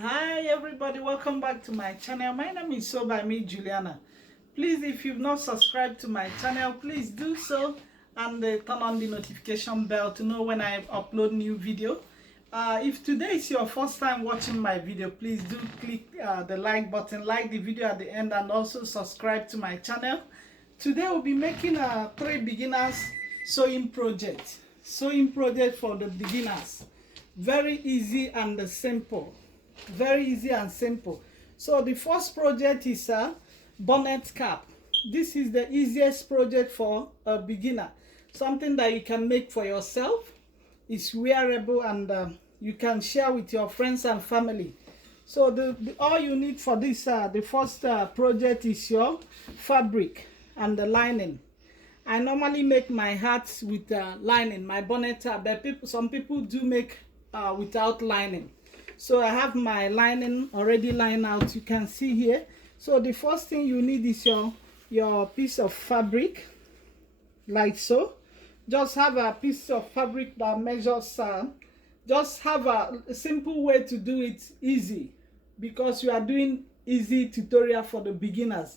Hi everybody, welcome back to my channel. My name is So by me Juliana. Please, if you've not subscribed to my channel, please do so and turn on the notification bell to know when I upload new video. If today is your first time watching my video, please do click the like button, like the video at the end, and also subscribe to my channel. Today we'll be making a 3 beginners sewing project for the beginners. Very easy and simple. Very easy and simple. So the first project is a bonnet cap. This is the easiest project for a beginner, something that you can make for yourself. It's wearable and you can share with your friends and family. So all you need for this the first project is your fabric and the lining. I normally make my hats with lining, my bonnet hat, but some people do make without lining. So I have my lining already lined out, you can see here. So the first thing you need is your piece of fabric, like so. Just have a piece of fabric that measures, just have a simple way to do it easy, because you are doing easy tutorial for the beginners.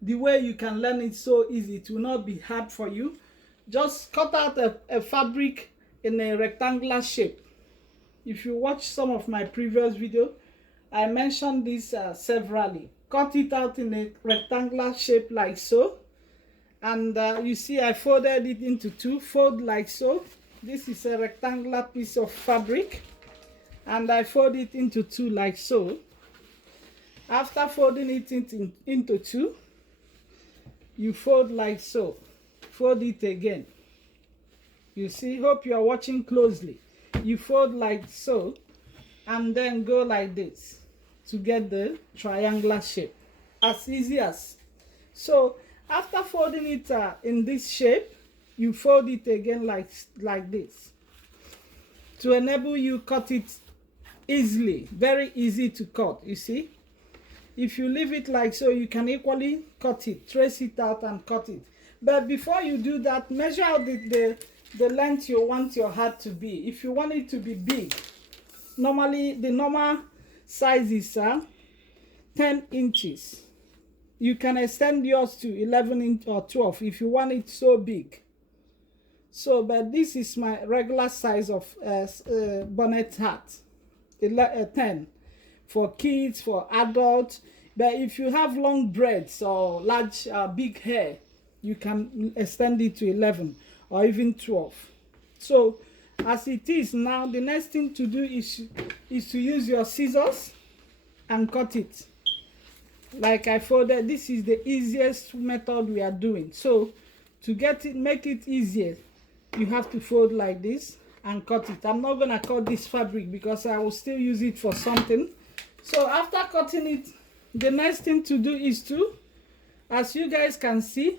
The way you can learn it so easy, it will not be hard for you. Just cut out a fabric in a rectangular shape. If you watch some of my previous video, I mentioned this severally. Cut it out in a rectangular shape like so. And you see I folded it into two. Fold like so. This is a rectangular piece of fabric. And I fold it into two like so. After folding it into two, you fold like so. Fold it again. You see, hope you are watching closely. You fold like so and then go like this to get the triangular shape, as easy as. So after folding it in this shape, you fold it again like this to enable you cut it easily. Very easy to cut. You see, if you leave it like so, you can equally cut it, trace it out and cut it. But before you do that, measure out the length you want your hat to be. If you want it to be big, normally the normal size is 10 inches. You can extend yours to 11 inch or 12 if you want it so big. So, but this is my regular size of bonnet hat, 10 for kids, for adults. But if you have long braids or large big hair, you can extend it to 11 or even 12. So as it is now, the next thing to do is to use your scissors and cut it like I folded. This is the easiest method we are doing. So to make it easier, you have to fold like this and cut it. I'm not gonna cut this fabric because I will still use it for something. So after cutting it, the next thing to do is to, as you guys can see,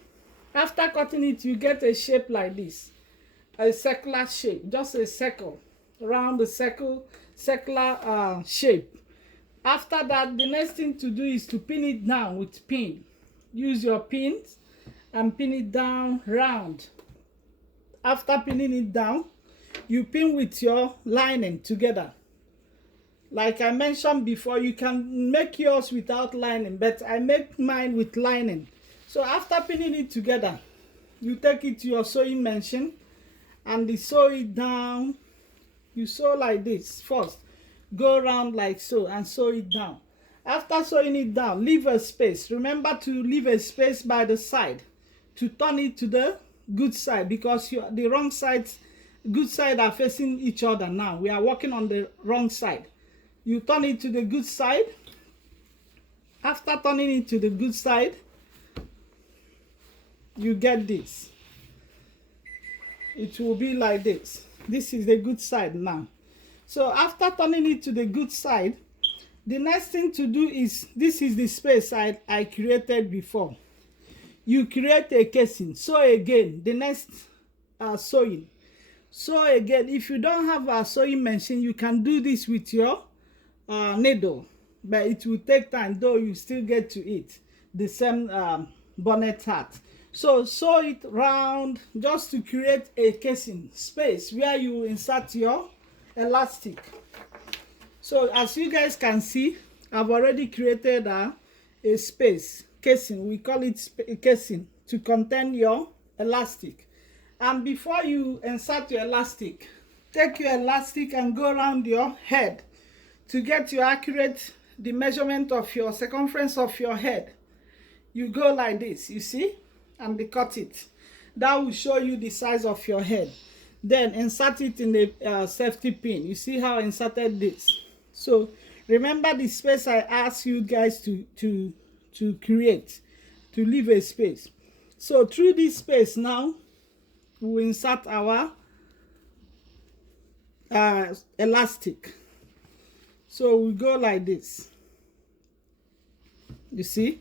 after cutting it, you get a shape like this, a circular shape, just a circle, around the circular shape. After that, the next thing to do is to pin it down with pin. Use your pins and pin it down round. After pinning it down, you pin with your lining together. Like I mentioned before, you can make yours without lining, but I make mine with lining. So after pinning it together, you take it to your sewing machine and you sew it down. You sew like this first. Go around like so and sew it down. After sewing it down, leave a space. Remember to leave a space by the side to turn it to the good side, because the wrong sides, good side are facing each other now. We are working on the wrong side. You turn it to the good side. After turning it to the good side, you get this. It will be like this. This is the good side now. So after turning it to the good side, the next thing to do is, this is the space I created before. You create a casing. Sew again, the next sewing. Sew again. If you don't have a sewing machine, you can do this with your needle, but it will take time, though you still get to it. The same bonnet hat. So sew it round just to create a casing space where you insert your elastic. So as you guys can see, I've already created a space casing. We call it casing to contain your elastic. And before you insert your elastic, take your elastic and go around your head to get your accurate the measurement of your circumference of your head. You go like this, you see, and they cut it. That will show you the size of your head. Then insert it in the safety pin. You see how I inserted this. So remember the space I asked you guys to create, to leave a space. So through this space now, we insert our elastic. So we go like this. You see,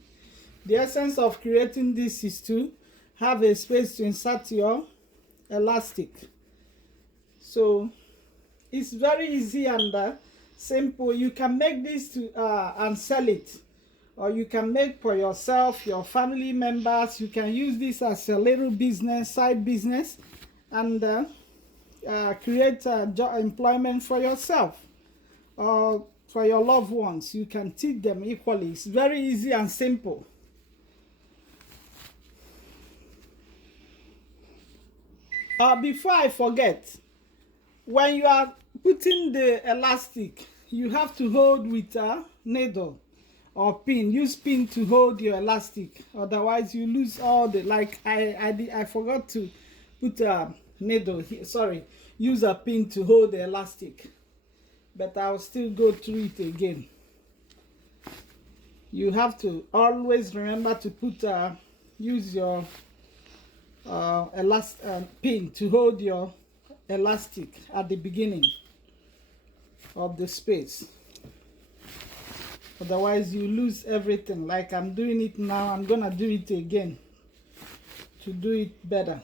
the essence of creating this is to have a space to insert your elastic. So it's very easy and simple. You can make this to and sell it, or you can make for yourself, your family members. You can use this as a little business, side business, and create employment for yourself or for your loved ones. You can teach them equally. It's very easy and simple. Before I forget, when you are putting the elastic, you have to hold with a needle or pin. Use pin to hold your elastic, otherwise you lose all the, like I forgot to put a needle here. Sorry, use a pin to hold the elastic, but I'll still go through it again. You have to always remember to put use your pin to hold your elastic at the beginning of the space, otherwise you lose everything. Like I'm doing it now, I'm gonna do it again to do it better,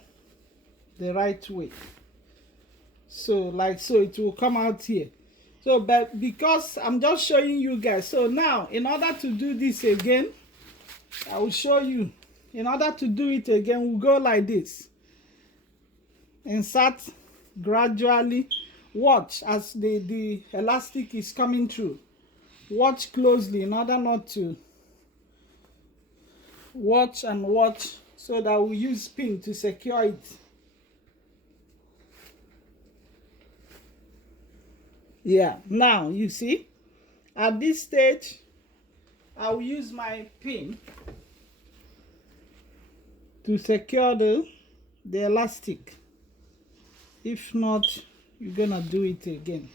the right way. So like so it will come out here. So but because I'm just showing you guys, so now in order to do this again, I will show you. In order to do it again, we'll go like this. Insert gradually. Watch as the elastic is coming through. Watch closely in order not to watch and watch, so that we use pin to secure it. Yeah, now you see, at this stage, I will use my pin to secure the elastic. If not, you're gonna do it again.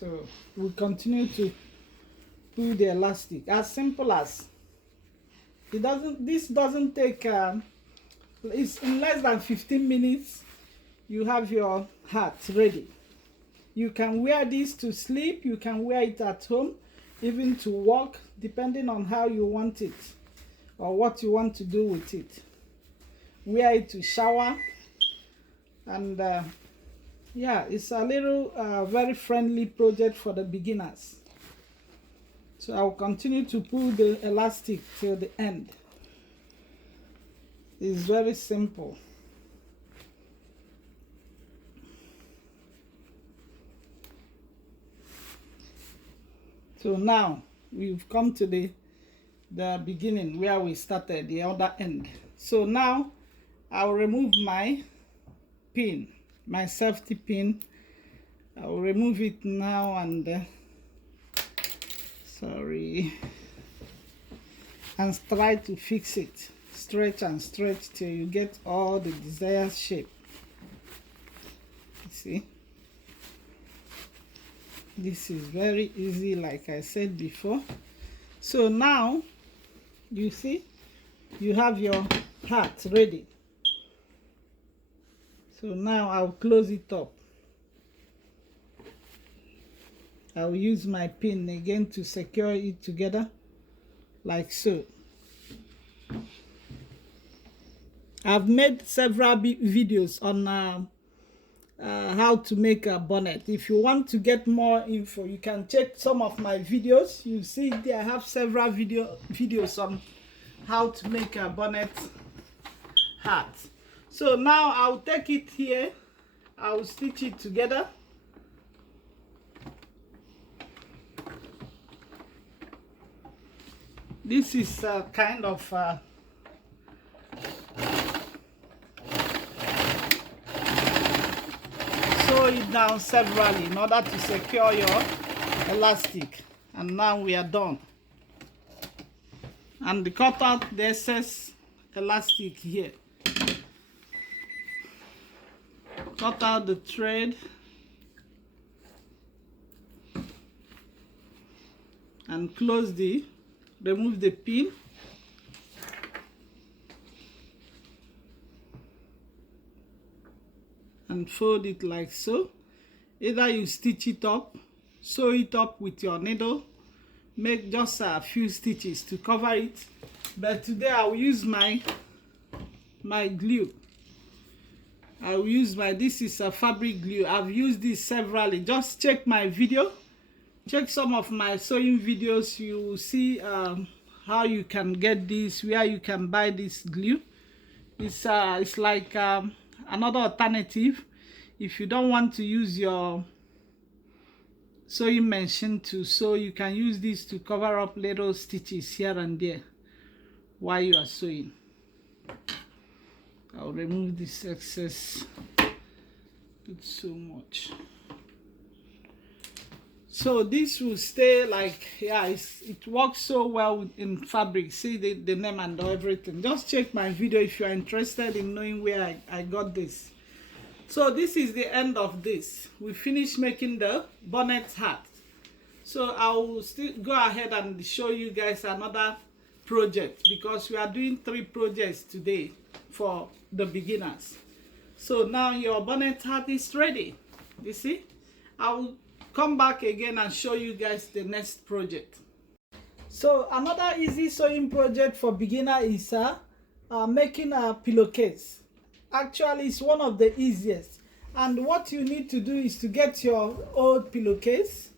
So we'll continue to pull the elastic, as simple as it doesn't. This doesn't take it's in less than 15 minutes you have your hat ready. You can wear this to sleep, you can wear it at home, even to work, depending on how you want it or what you want to do with it. Wear it to shower, and yeah, it's a little very friendly project for the beginners. So I'll continue to pull the elastic till the end. It's very simple. So now we've come to the beginning where we started, the other end. So now I'll remove my pin, my safety pin. I'll remove it now and sorry, and try to fix it. Stretch and stretch till you get all the desired shape. You see, this is very easy, like I said before. So now you see you have your hat ready. So now I'll close it up. I'll use my pin again to secure it together, like so. I've made several videos on how to make a bonnet. If you want to get more info, you can check some of my videos. You see there I have several videos on how to make a bonnet hat. So now I'll take it here, I'll stitch it together. This is kind of sew it down severally in order to secure your elastic. And now we are done. And cut out the excess elastic here. Cut out the thread and remove the pin. And fold it like so. Either you stitch it up, sew it up with your needle, make just a few stitches to cover it. But today I will use my glue. I will use this is a fabric glue. I've used this severally. Just check my video, check some of my sewing videos. You will see how you can get this, where you can buy this glue. It's like another alternative. If you don't want to use your sewing machine to sew, you can use this to cover up little stitches here and there while you are sewing. I'll remove this excess. It's so much. So this will stay like, yeah, it works so well in fabric. See the name and everything. Just check my video if you are interested in knowing where I got this. So this is the end of this. We finished making the bonnet hat. So I will still go ahead and show you guys another project, because we are doing 3 projects today for the beginners. So now your bonnet hat is ready. You see, I will come back again and show you guys the next project. So another easy sewing project for beginner is making a pillowcase. Actually, it's one of the easiest. And what you need to do is to get your old pillowcase,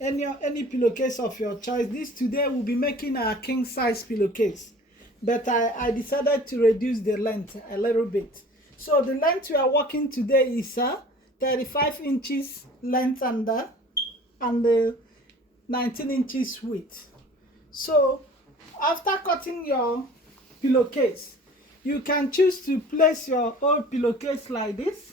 any pillowcase of your choice. This today we'll be making a king size pillowcase, but I decided to reduce the length a little bit. So the length we are working today is 35 inches length and 19 inches width. So after cutting your pillowcase, you can choose to place your old pillowcase like this.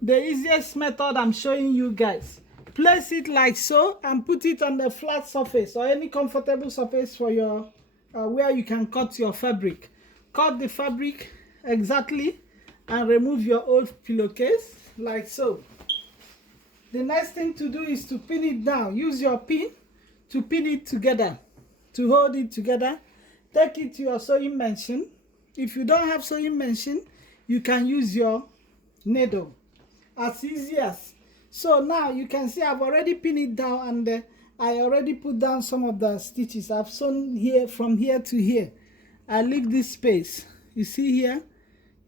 The easiest method I'm showing you guys. Place it like so and put it on the flat surface or any comfortable surface for your where you can cut your fabric. Cut the fabric exactly and remove your old pillowcase like so. The next thing to do is to pin it down. Use your pin to pin it together, to hold it together. Take it to your sewing machine. If you don't have sewing machine, you can use your needle. As easy as. So now you can see I've already pinned it down, and I already put down some of the stitches. I've sewn here from here to here. I leave this space. You see here,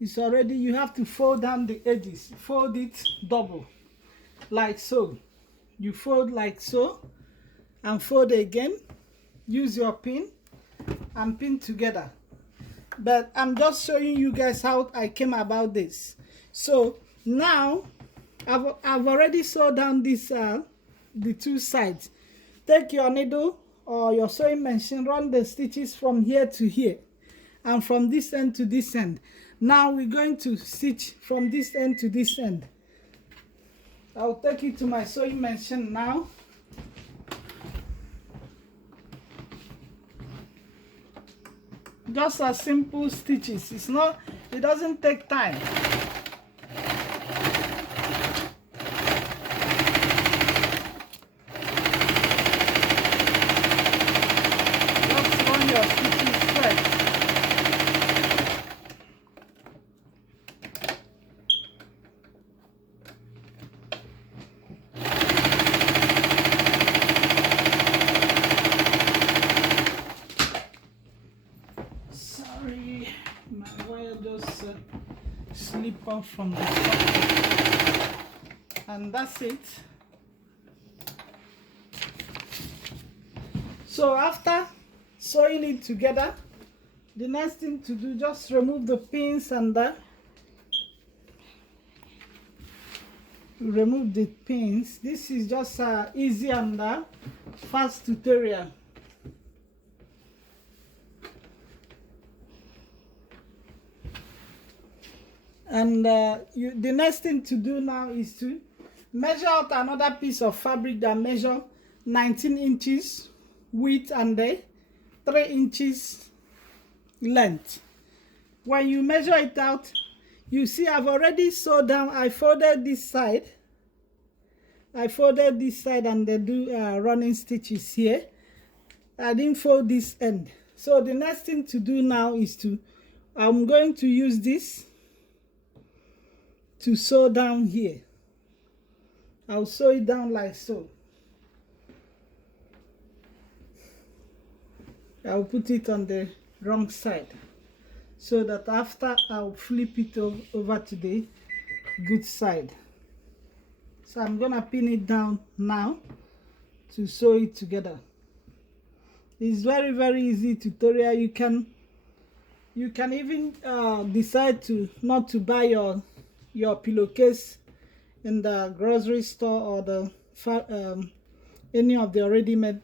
it's already, you have to fold down the edges. Fold it double, like so. You fold like so, and fold again. Use your pin and pin together. But I'm just showing you guys how I came about this. So now I've already sewed down this the 2 sides. Take your needle or your sewing machine, run the stitches from here to here and from this end to this end. Now we're going to stitch from this end to this end. I'll take it to my sewing machine now. Just a simple stitches. It doesn't take time. Just run your stitches straight. Slip off from the top, and that's it. So after sewing it together, the next thing to do, just remove the pins and remove the pins. This is just easy and fast tutorial. And the next thing to do now is to measure out another piece of fabric that measure 19 inches width and 3 inches length. When you measure it out, you see I've already sewed down. I folded this side. And they do running stitches here. I didn't fold this end. So the next thing to do now is I'm going to use this to sew down here. I'll sew it down like so. I'll put it on the wrong side so that after I'll flip it over to the good side. So I'm gonna pin it down now to sew it together. It's very, very easy tutorial. You can even decide not to buy your pillowcase in the grocery store or any of the ready-made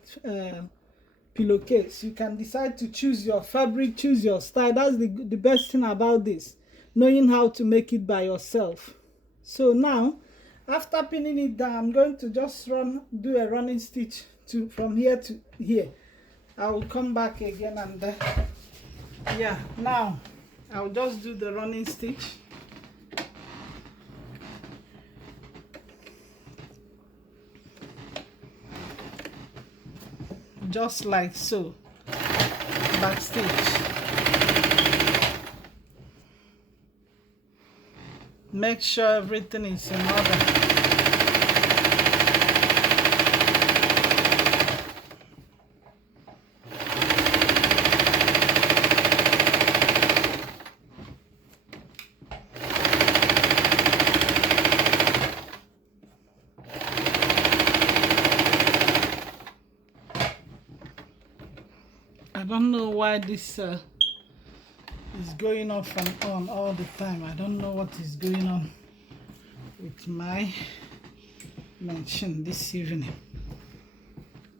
pillowcase. You can decide to choose your fabric, choose your style. That's the best thing about this, knowing how to make it by yourself. So now, after pinning it down, I'm going to just do a running stitch from here to here. I will come back again and yeah, now I'll just do the running stitch. Just like so, back stitch. Make sure everything is in order. I don't know why this is going off and on all the time. I don't know what is going on with my machine this evening.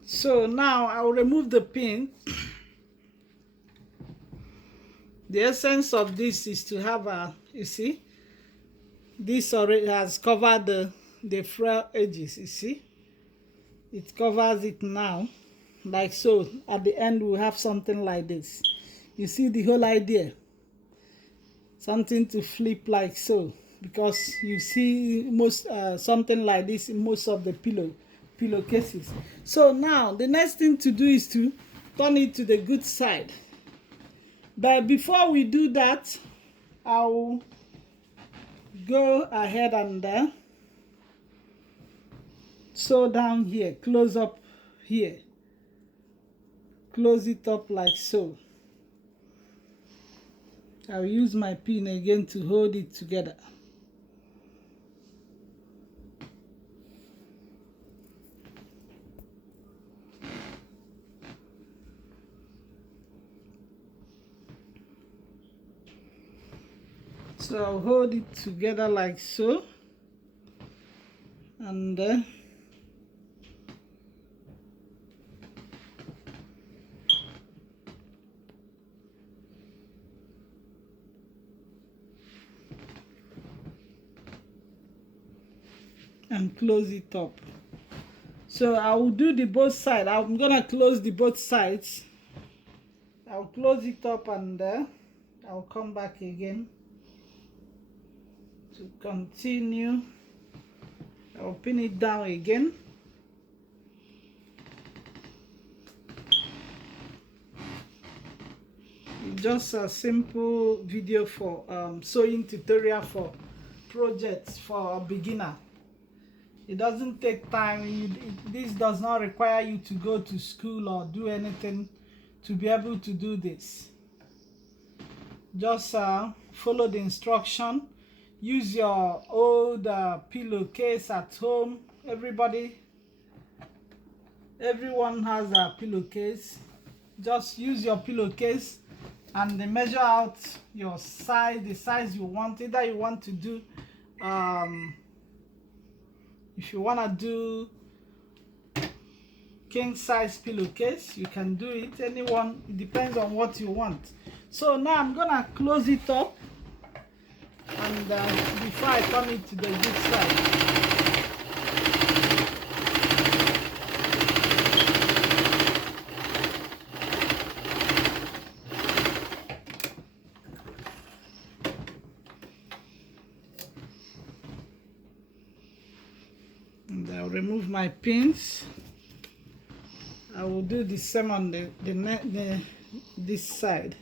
So now I'll remove the pin. The essence of this is to have you see, this already has covered the frail edges, you see. It covers it now. Like so, at the end we'll have something like this. You see the whole idea? Something to flip like so, because you see something like this in most of the pillowcases. So now the next thing to do is to turn it to the good side. But before we do that, I'll go ahead and sew down here, close up here. Close it up like so. I'll use my pin again to hold it together. So I'll hold it together like so. And close it up. So I will do the both sides. I'm gonna close the both sides. I'll close it up and I'll come back again to continue. I'll pin it down again. It's just a simple video for sewing tutorial for projects for a beginner. It doesn't take time. This does not require you to go to school or do anything to be able to do this. Just follow the instruction. Use your old pillowcase at home. Everyone has a pillowcase. Just use your pillowcase and then measure out your size, the size you want. Either you want to do if you want to do king size pillowcase, you can do it. Anyone, it depends on what you want. So now I'm gonna close it up and and before I turn it to the good side. And I'll remove my pins. I will do the same on this side.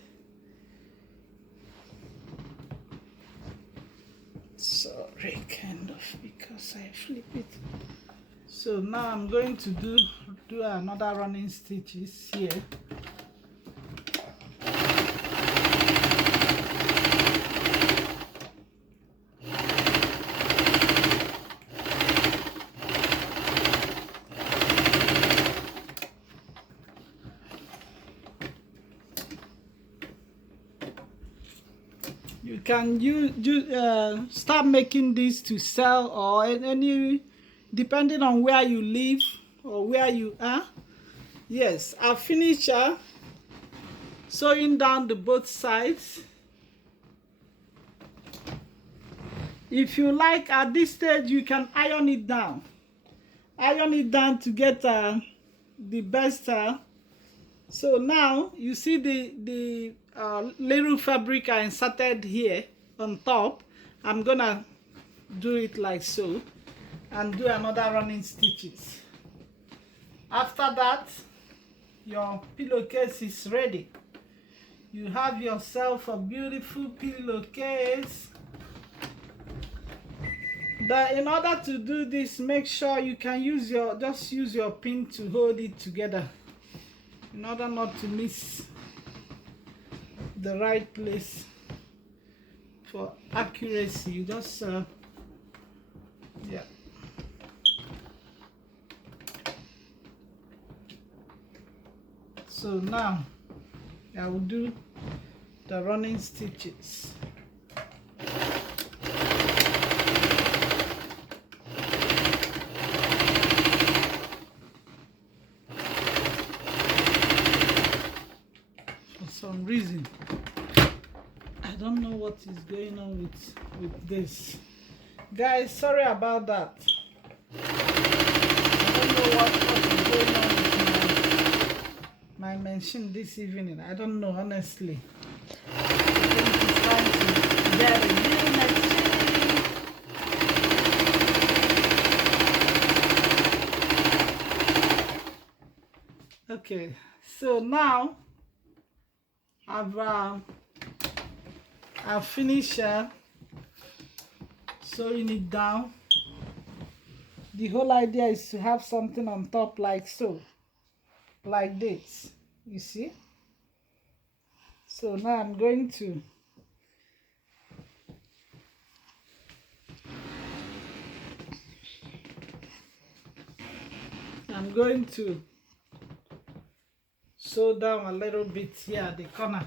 Sorry, kind of, because I flip it. So now I'm going to do another running stitches here. You can start making this to sell, or any, depending on where you live or where you are. Yes, I've finished sewing down the both sides. If you like, at this stage you can iron it down. Iron it down to get the best. So now you see the little fabric I inserted here on top. I'm gonna do it like so and do another running stitches. After that, your pillowcase is ready. You have yourself a beautiful pillowcase. In order to do this, make sure you can use your pin to hold it together, in order not to miss the right place. For accuracy, you just yeah. So now I will do the running stitches. Some reason I don't know what is going on with this, guys. Sorry about that. I don't know what is going on with my machine this evening. I don't know, honestly. I think it's trying to get a new machine. Okay, so now I've finished sewing it down. The whole idea is to have something on top like so, like this, you see. So now I'm going to sew down a little bit here at the corner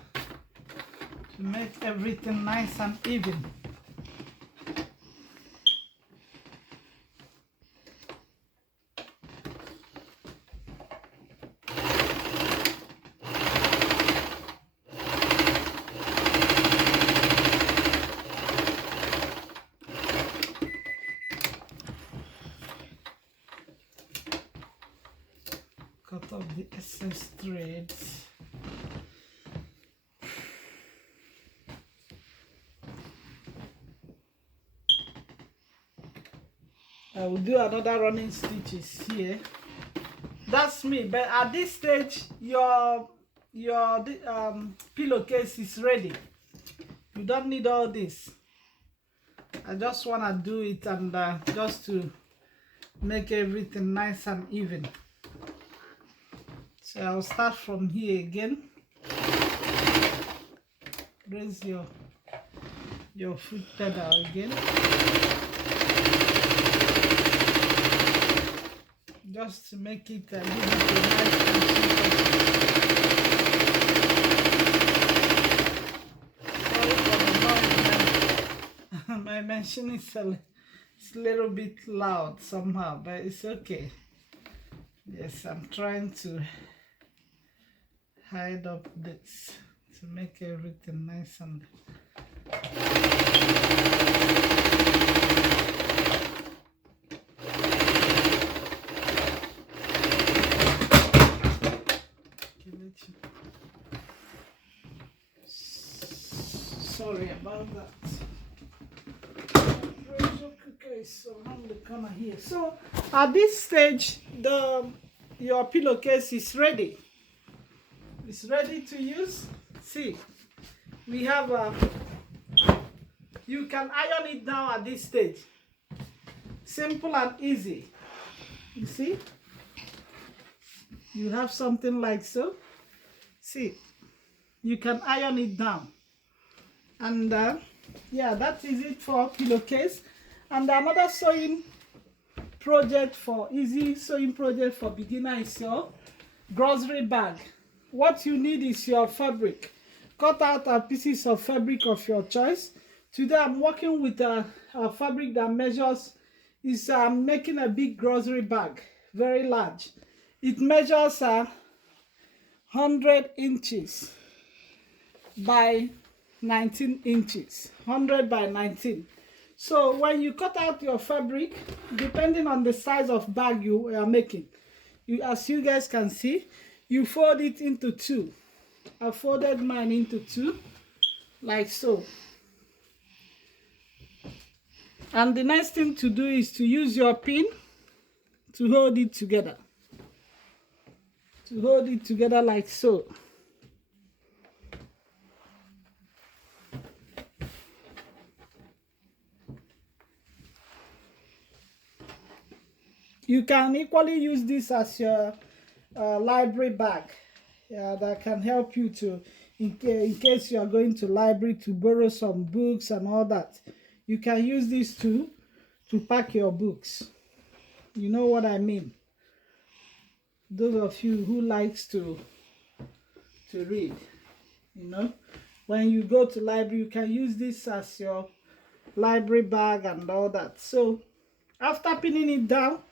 to make everything nice and even. Cut off the excess threads. I will do another running stitches here. That's me. But at this stage, your pillowcase is ready. You don't need all this. I just want to do it and just to make everything nice and even. So I'll start from here again. Raise your foot pedal again. Just to make it a little bit nice and my machine is a little bit loud somehow, but it's okay. Yes, I'm trying to hide up this to make everything nice and this around the corner here. So at this stage, your pillowcase is ready. It's ready to use. See, we have you can iron it down at this stage. Simple and easy. You see, you have something like so. See, you can iron it down, and yeah, that is it for pillowcase. And another sewing project for easy sewing project for beginner is your grocery bag. What you need is your fabric. Cut out a pieces of fabric of your choice. Today I'm working with a fabric that measures, I'm making a big grocery bag, very large. It measures 100 inches by 19 inches, 100 by 19. So when you cut out your fabric, depending on the size of bag you are making, as you guys can see, you fold it into two. I folded mine into two, like so. And the next thing to do is to use your pin to hold it together. To hold it together like so. You can equally use this as your library bag. That can help you to, in case you are going to library to borrow some books and all that. You can use this to pack your books. You know what I mean? Those of you who likes to read, you know, when you go to library, you can use this as your library bag and all that. So after pinning it down,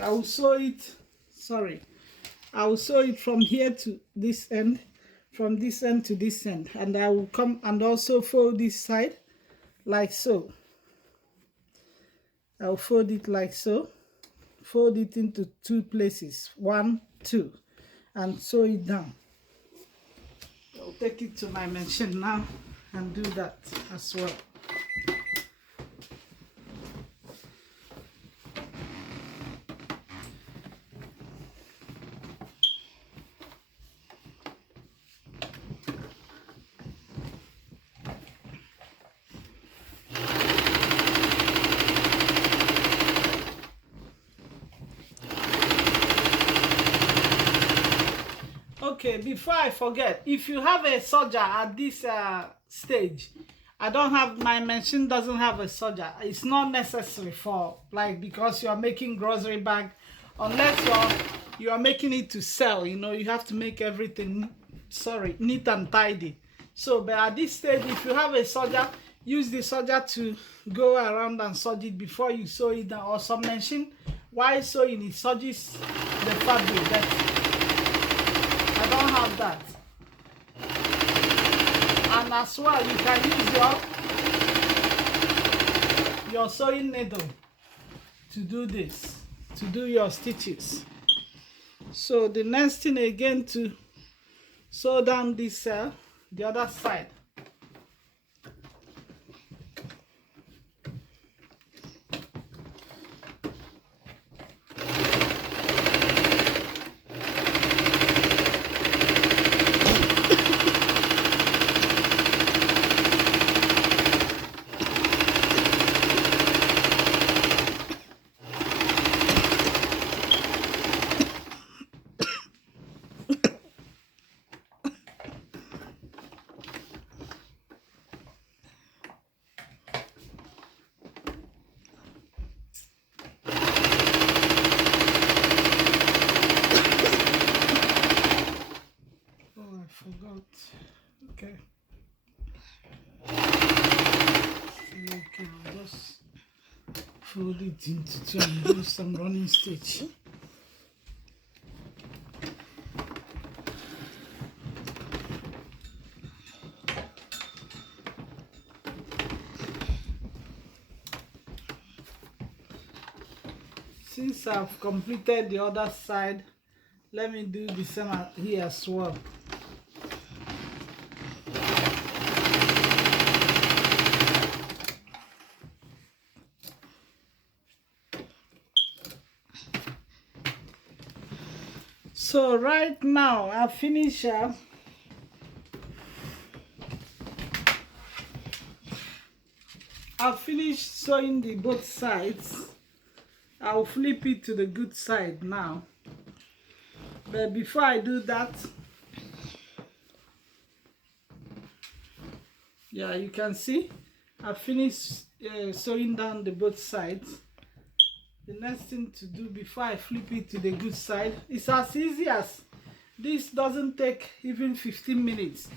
I will sew it, I will sew it from here to this end, from this end to this end, and I will come and also fold this side like so. I will fold it like so, fold it into two places, 1, 2, and sew it down. I'll take it to my machine now and do that as well. Okay, before I forget, if you have a serger at this stage, I don't have, my machine doesn't have a serger. It's not necessary for, like, because you are making grocery bag, unless you are making it to sell, you know, you have to make everything, neat and tidy. So, but at this stage, if you have a serger, use the serger to go around and serge it before you sew it down. Or some machine, while sewing, it serges the fabric. That's, I don't have that. And as well, you can use your sewing needle to do this, to do your stitches. So the next thing again, to sew down this the other side. Okay. Okay, I'll just fold it into two and do some running stitch. Since I've completed the other side, let me do the same here as well. So right now I finish I'll finish sewing the both sides. I'll flip it to the good side now. But before I do that, yeah, you can see I finished sewing down the both sides. The next thing to do before I flip it to the good side is as easy as this. Doesn't take even 15 minutes.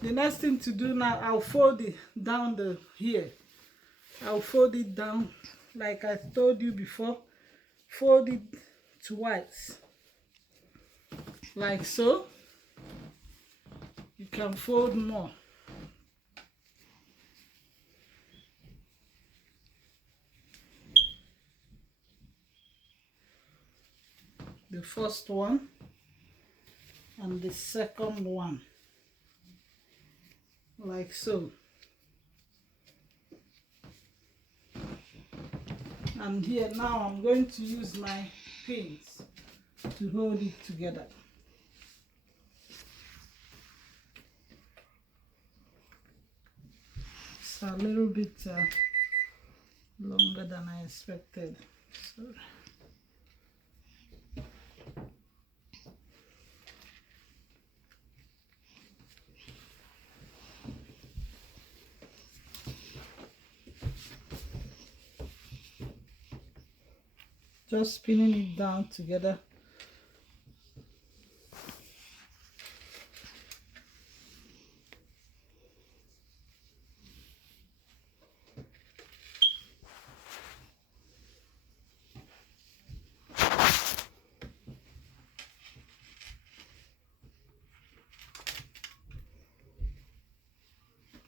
The next thing to do now, I'll fold it down here. I'll fold it down like I told you before. Fold it twice, like so. You can fold more. The first one and the second one, like so. And here now I'm going to use my pins to hold it together. It's a little bit longer than I expected. So just spinning it down together.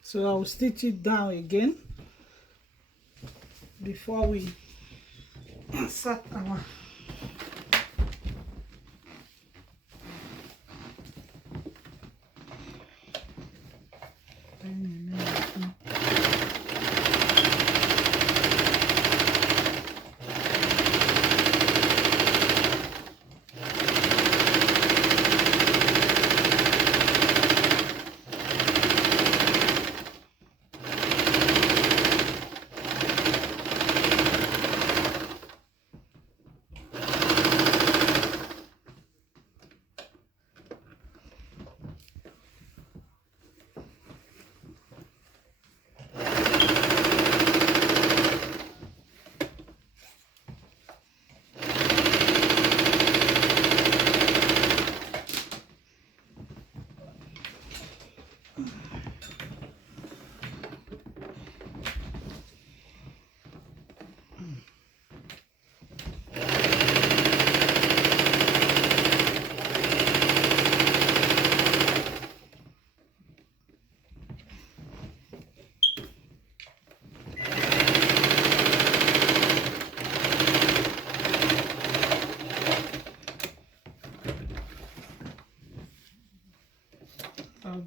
So I'll stitch it down again before we insert our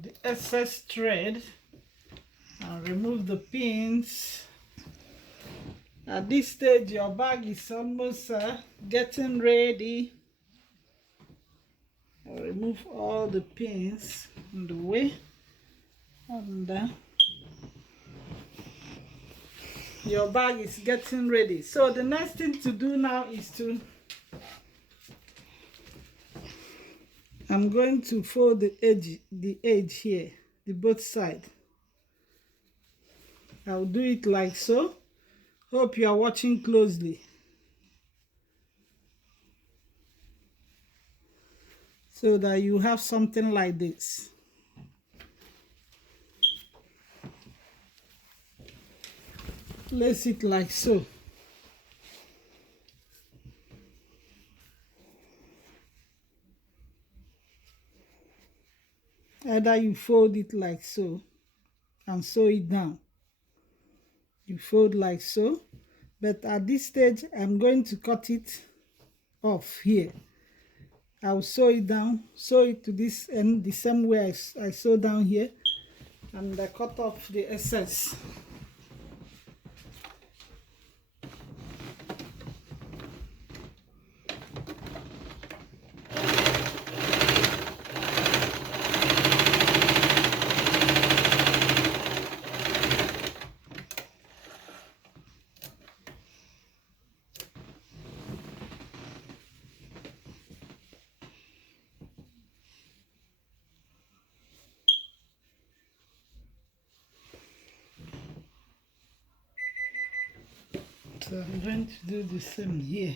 the excess thread and remove the pins. At this stage your bag is almost getting ready. I'll remove all the pins in the way, and your bag is getting ready. So the next thing to do now is I'm going to fold the edge here, the both side. I'll do it like so. Hope you are watching closely. So that you have something like this. Place it like so. Either you fold it like so and sew it down. You fold like so, but at this stage I'm going to cut it off here. I'll sew it down, sew it to this end the same way I sew down here, and I cut off the excess. So I'm going to do the same here.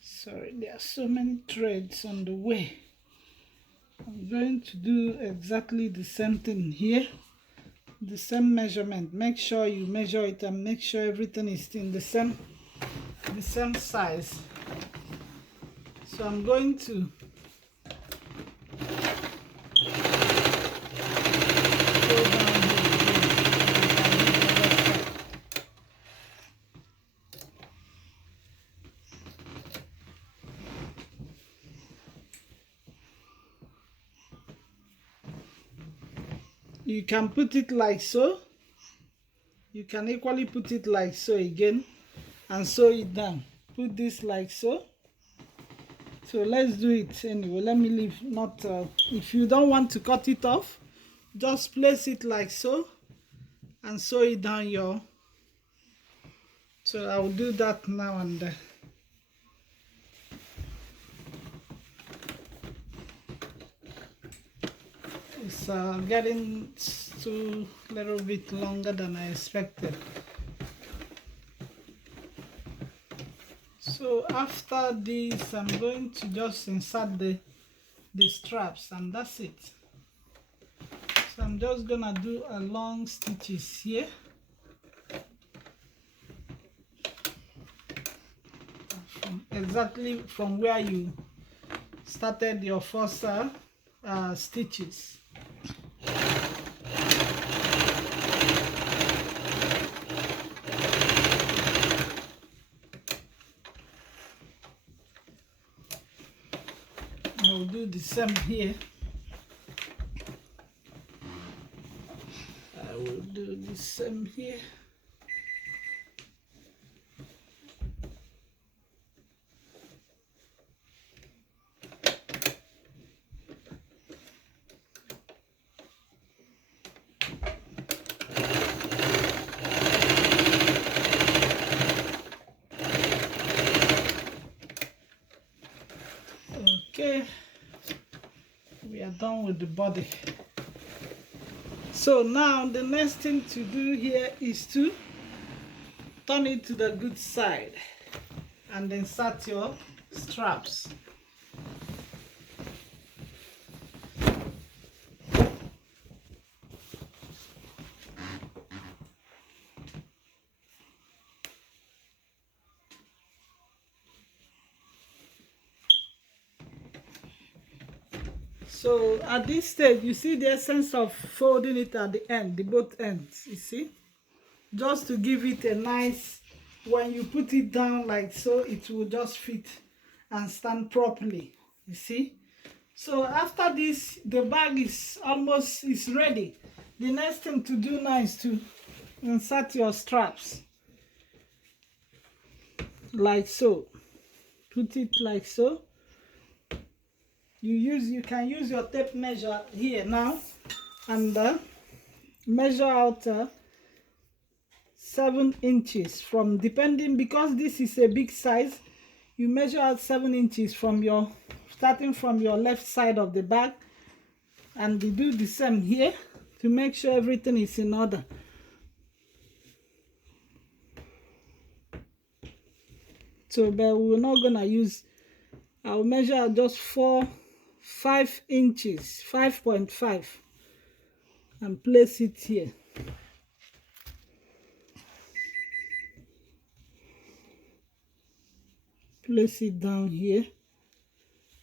Sorry, there are so many threads on the way. I'm going to do exactly the same thing here, the same measurement. Make sure you measure it and make sure everything is in the same size. So I'm going to go down here. You can put it like so. You can equally put it like so again and sew it down. Put this like so. So let's do it anyway. Let me leave not if you don't want to cut it off, just place it like so and sew it down your. So I will do that now and then. It's getting too little bit longer than I expected. So after this, I'm going to just insert the straps, and that's it. So I'm just gonna do a long stitches here. Exactly from where you started your first stitches. I'll do the same here. I will do the same here. Okay, we are done with the body. So now the next thing to do here is to turn it to the good side and insert your straps. So at this stage, you see the essence of folding it at the end, the both ends, you see? Just to give it a nice, when you put it down like so, it will just fit and stand properly, you see? So after this, the bag is ready. The next thing to do now is to insert your straps, like so. Put it like so. You can use your tape measure here now and measure out 7 inches from, depending, because this is a big size, you measure out 7 inches from your, starting from your left side of the bag, and you do the same here to make sure everything is in order. So but we're not gonna use, I'll measure out just 5 inches, 5.5, and place it here. Place it down here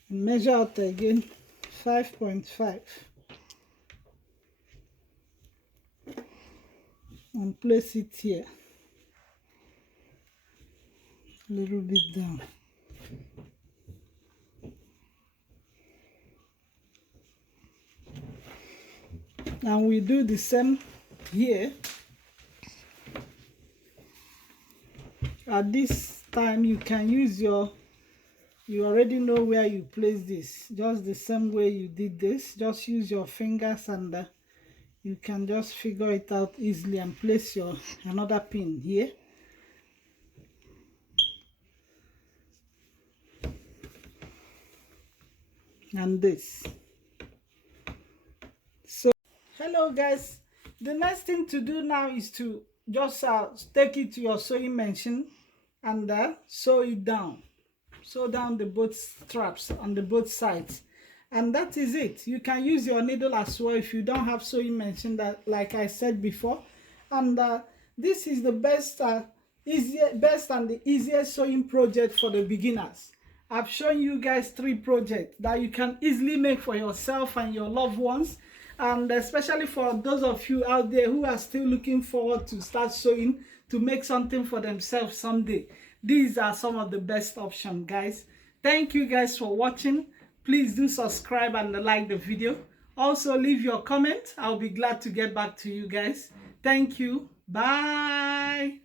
and measure out again 5.5 and place it here, a little bit down. And we do the same here. At this time you can use your, you already know where you place this, just the same way you did this. Just use your fingers and you can just figure it out easily and place your another pin here. And this. So hello guys, The next thing to do now is to just take it to your sewing machine and sew it down. Sew down the both straps on the both sides, and that is it. You can use your needle as well if you don't have sewing machine, that like I said before. And this is the best and the easiest sewing project for the beginners. I've shown you guys 3 projects that you can easily make for yourself and your loved ones, and especially for those of you out there who are still looking forward to start sewing, to make something for themselves someday. These are some of the best options, guys. Thank you guys for watching. Please do subscribe and like the video. Also leave your comment. I'll be glad to get back to you guys. Thank you. Bye.